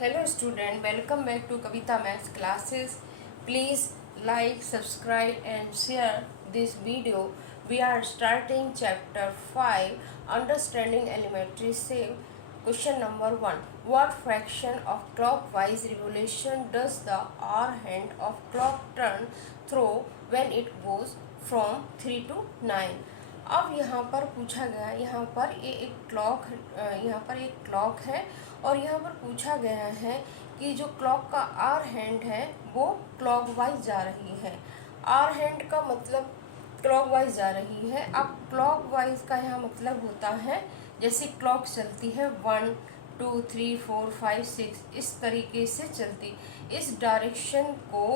Hello student, welcome back to Kavita Maths classes. Please like, subscribe and share this video. We are starting chapter 5, Understanding Elementary Shape. Question number 1. What fraction of clockwise revolution does the R hand of clock turn through when it goes from 3 to 9? अब यहाँ पर पूछा गया, यहाँ पर ये एक clock है और यहाँ पर पूछा गया है कि जो क्लॉक का आर हैंड है वो क्लॉकवाइज जा रही है। आर हैंड का मतलब क्लॉकवाइज जा रही है। अब क्लॉकवाइज का यहाँ मतलब होता है जैसे क्लॉक चलती है 1 2 3 4 5 6 इस तरीके से चलती, इस डायरेक्शन को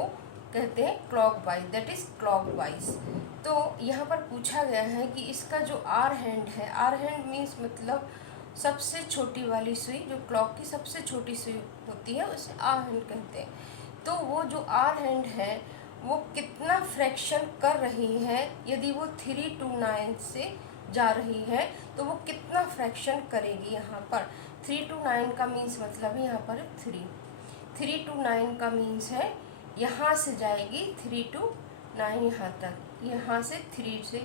कहते हैं क्लॉकवाइज, दैट इज क्लॉकवाइज। तो यहाँ पर पूछा गया है कि इसका जो आर हैंड है, आर हैंड मीन्स मतलब सबसे छोटी वाली सुई, जो क्लॉक की सबसे छोटी सुई होती है उसे आर हैंड कहते हैं। तो वो जो आर हैंड है वो कितना फ्रैक्शन कर रही है, यदि वो 3 to 9 से जा रही है तो वो कितना फ्रैक्शन करेगी। यहाँ पर 3 to 9 का मीन्स मतलब है यहाँ पर 3 to 9 का मीन्स है यहाँ से जाएगी 3 to 9 यहाँ तक, यहाँ से 3 से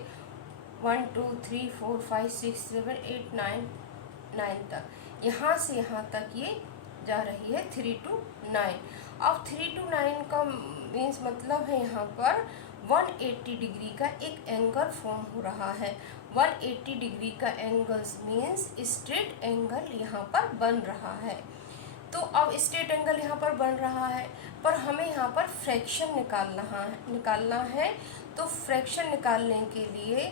1 2 3 4 5 6 7 8 9 तक, यहाँ से यहाँ तक ये जा रही है 3 to 9। अब 3 to 9 का मीन्स मतलब है यहाँ पर 180 डिग्री का एक एंगल फॉर्म हो रहा है। 180 डिग्री का एंगल्स मीन्स स्ट्रेट एंगल यहाँ पर बन रहा है। तो अब स्ट्रेट एंगल यहाँ पर बन रहा है, पर हमें यहाँ पर फ्रैक्शन निकालना है। तो फ्रैक्शन निकालने के लिए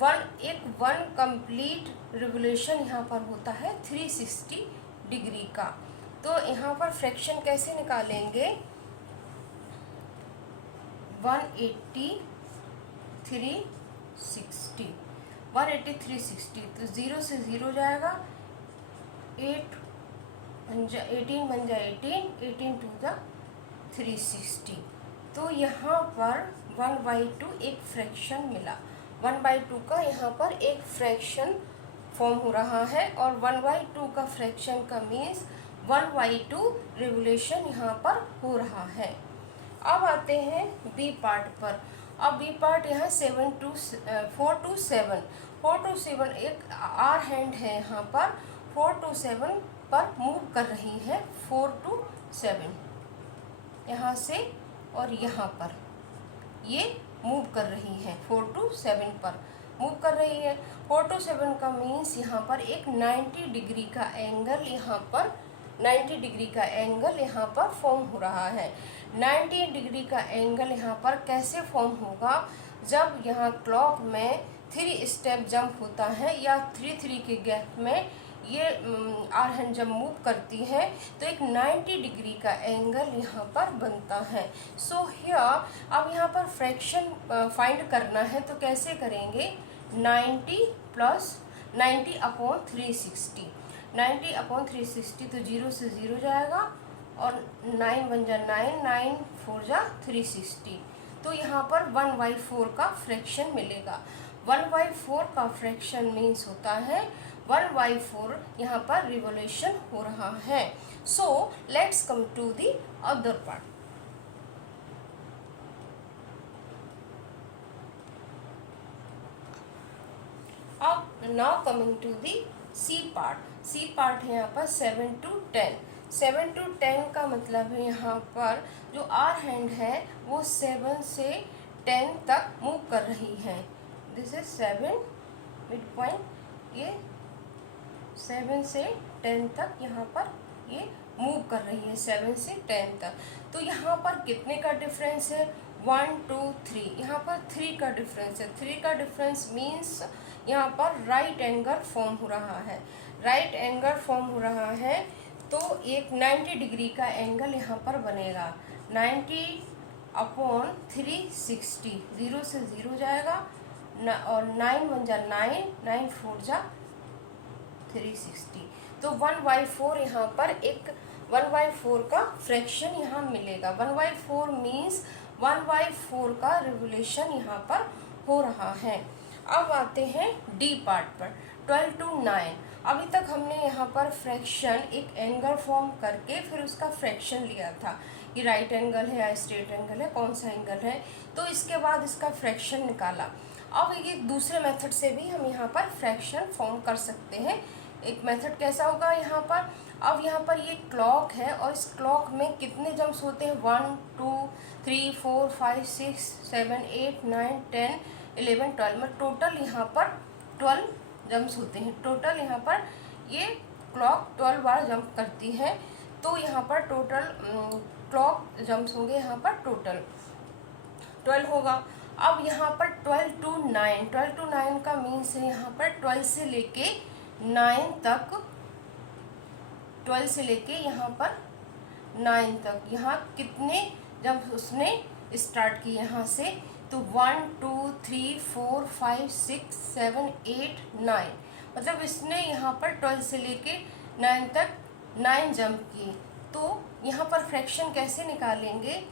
वन कंप्लीट रिवोल्यूशन यहाँ पर होता है 360 डिग्री का। तो यहाँ पर फ्रैक्शन कैसे निकालेंगे, 180 360, तो 0 से 0 जाएगा, 18 बन जाए 18 टू द 360। तो यहाँ पर 1/2 एक फ्रैक्शन मिला, 1/2 का यहाँ पर एक फ्रैक्शन फॉर्म हो रहा है और 1/2 का फ्रैक्शन का मीन्स 1/2 रिवोल्यूशन यहाँ पर हो रहा है। अब आते हैं बी पार्ट पर। अब बी पार्ट यहाँ 4 to 7 एक आर हैंड है यहाँ पर 4 to 7 पर मूव कर रही है। 4 to 7 यहाँ से और यहाँ पर ये मूव कर रही है, 4 to 7 पर मूव कर रही है। 4 to 7 का मीन्स यहाँ पर एक 90 डिग्री का एंगल यहाँ पर फॉर्म हो रहा है। 90 डिग्री का एंगल यहाँ पर कैसे फॉर्म होगा, जब यहाँ क्लॉक में 3 स्टेप जंप होता है या 3 के गैप में ये आर हैंड जब मूव करती है तो एक 90 डिग्री का एंगल यहाँ पर बनता है। सो हियर अब यहाँ पर फ्रैक्शन फाइंड करना है, तो कैसे करेंगे, 90 अपॉन 360, 90 अपॉन 360, तो 0 से 0 जाएगा और 9 बन जा 9 4 जा 360। तो यहाँ पर 1/4 का फ्रैक्शन मिलेगा। 1/4 का फ्रैक्शन मीन्स होता है 1/4 यहाँ पर रिवोल्यूशन हो रहा है। So let's come to the other part. अब now coming to the C part. C part है यहाँ पर 7 to 10। 7 to 10 का मतलब है यहाँ पर जो आर हैंड है वो 7 से 10 तक मूव कर रही है। दिस इज 7 मिड पॉइंट, ये 7 से 10 तक यहाँ पर ये मूव कर रही है, 7 से 10 तक। तो यहाँ पर कितने का डिफरेंस है, 1 2 3, यहाँ पर 3 का डिफरेंस है। 3 का डिफरेंस मीन्स यहाँ पर राइट एंगल फॉर्म हो रहा है। राइट एंगल फॉर्म हो रहा है तो एक 90 डिग्री का एंगल यहाँ पर बनेगा। 90 अपॉन 360, 0 से 0 जाएगा और 9 बन जा 9 4 जा 360। तो 1/4 यहाँ पर एक 1/4 का फ्रैक्शन यहाँ मिलेगा। 1/4 मीन्स 1/4 का रिवोल्यूशन यहाँ पर हो रहा है। अब आते हैं डी पार्ट पर, 12 to 9। अभी तक हमने यहाँ पर फ्रैक्शन एक एंगल फॉर्म करके फिर उसका फ्रैक्शन लिया था कि राइट एंगल है या स्ट्रेट एंगल है, कौन सा एंगल है, तो इसके बाद इसका फ्रैक्शन निकाला। अब ये दूसरे मेथड से भी हम यहाँ पर फ्रैक्शन फॉर्म कर सकते हैं। एक मेथड कैसा होगा यहाँ पर, अब यहाँ पर ये क्लॉक है और इस क्लॉक में कितने जम्प्स होते हैं, 1 2 3 4 5 6 7 8 9 10 11 12 में टोटल यहाँ पर 12 जम्प्स होते हैं। टोटल यहाँ पर ये क्लॉक 12 बार जंप करती है, तो यहाँ पर टोटल क्लॉक जम्प्स होंगे यहाँ पर टोटल 12 होगा। अब यहाँ पर 12 to 9 का मीन्स है यहाँ पर 12 से लेके 9 तक, 12 से लेके यहाँ पर 9 तक यहाँ कितने जब उसने स्टार्ट की यहाँ से, तो 1 2 3 4 5 6 7 8 9, मतलब इसने यहाँ पर 12 से लेके 9 तक 9 जंप किए। तो यहाँ पर फ्रैक्शन कैसे निकालेंगे,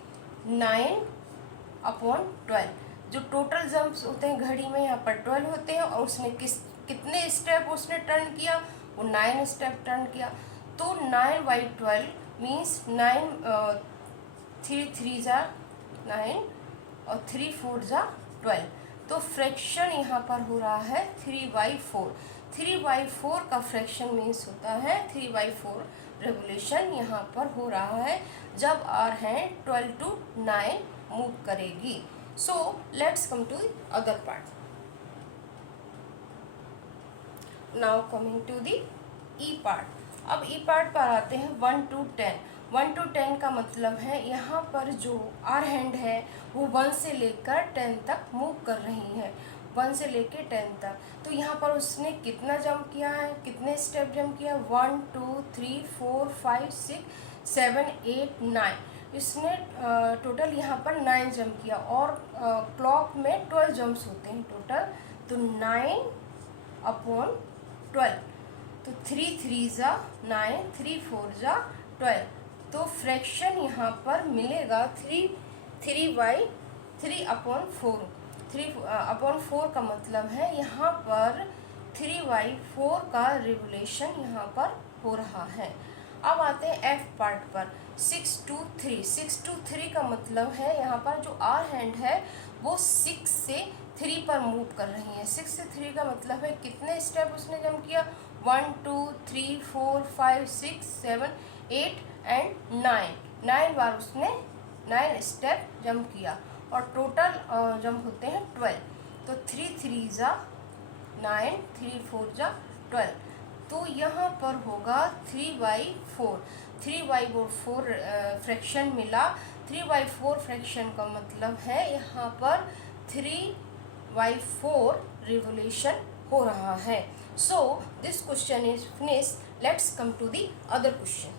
9/12, जो टोटल जंप्स होते हैं घड़ी में यहाँ पर 12 होते हैं और उसने कितने स्टेप उसने टर्न किया, वो 9 स्टेप टर्न किया। तो 9/12 मीन्स 9 3 3 जा 9 और 3 4 जा 12, तो फ्रैक्शन यहाँ पर हो रहा है 3/4। 3/4 का फ्रैक्शन मीन्स होता है 3/4 रेवोल्यूशन यहाँ पर हो रहा है जब आर हैंड 12 to 9 मूव करेगी। So let's come to other part. Now coming to the E part. अब ई पार्ट पर आते हैं 1 to 10। 1 to 10 का मतलब है यहाँ पर जो आर हैंड है वो 1 से लेकर 10 तक मूव कर रही है, 1 से लेकर 10 तक। तो यहाँ पर उसने कितना जंप किया है, कितने स्टेप जंप किया, 1 2 3 4 5 6 7 8 9, इसने टोटल यहाँ पर 9 जंप किया और क्लॉक में 12 जंप्स होते हैं टोटल, तो 9/12, तो 3 3 जा 9 3 4 जा 12, तो फ्रैक्शन यहाँ पर मिलेगा 3/4। 3/4 का मतलब है यहाँ पर 3/4 का रिवोल्यूशन यहाँ पर हो रहा है। अब आते हैं एफ पार्ट पर, 6 to 3। 6 to 3 का मतलब है यहाँ पर जो आर हैंड है वो 6 से 3 पर मूव कर रही है। 6 से 3 का मतलब है कितने स्टेप उसने जंप किया, 1 2 3 4 5 6 7 8 एंड 9 बार उसने 9 स्टेप जंप किया और टोटल जंप होते हैं 12, तो 3 3 जा 9 3 4 जा 12, तो यहाँ पर होगा 3/4। 3/4 फ्रैक्शन मिला। 3/4 फ्रैक्शन का मतलब है यहाँ पर 3/4 रिवोल्यूशन हो रहा है। So this question is finish. Let's come to the other question.